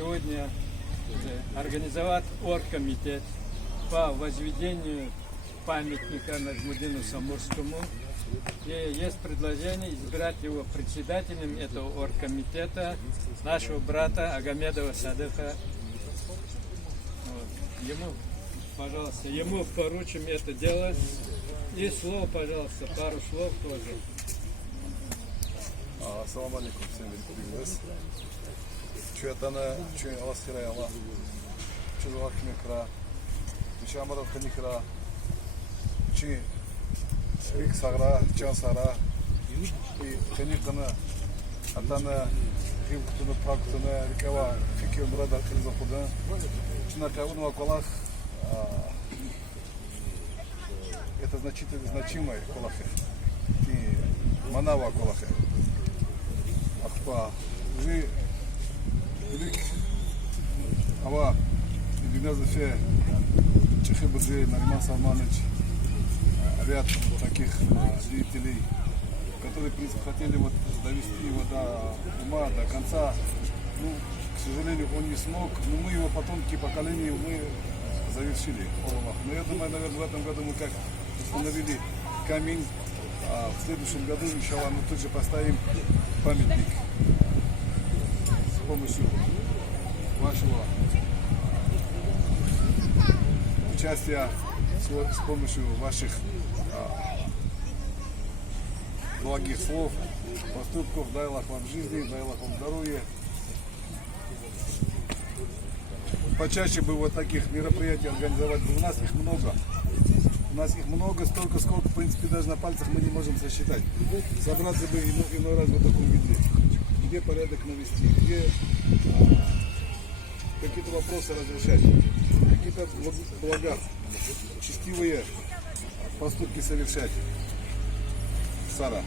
сегодня организовать оргкомитет по возведению памятника Наджмуддину Самурскому. И есть предложение избрать его председателем этого оргкомитета, нашего брата Агамедова Садыка. Вот. Ему, пожалуйста, ему поручим это дело. И слово, пожалуйста, пару слов тоже. Ассаламу алейкум, всем великолепный. Чуятана, чуя Аллах хирай Аллах. Чузалак микра. Чуя Амарат ханикра. Чуя Рик сагра, чан сара. И ханикана. Атана химкутуна практуна рикава фикио мрада кризапуда. Чуя кавуну акалах. Это значимое колахе. И манава колахе. Ахпа, вы Ава, Диназафе, Чехибадзе, Нариман Салманович, ряд таких деятелей, которые, в принципе, хотели вот довести его до ума, до конца. Ну, к сожалению, он не смог, но мы его потомки поколения мы завершили. Но я думаю, наверное, в этом году мы как установили камень, а в следующем году, иншаллах, мы тут же поставим памятник с помощью вашего участия, с помощью ваших благих слов, поступков. Дай Аллах вам жизни, дай Аллах вам здоровья. Почаще бы вот таких мероприятий организовать, у нас их много. У нас их много, столько, сколько, в принципе, даже на пальцах мы не можем сосчитать. Собраться бы иной раз в таком виде. Где порядок навести, где какие-то вопросы разрешать, какие-то блага, честивые поступки совершать. Сара.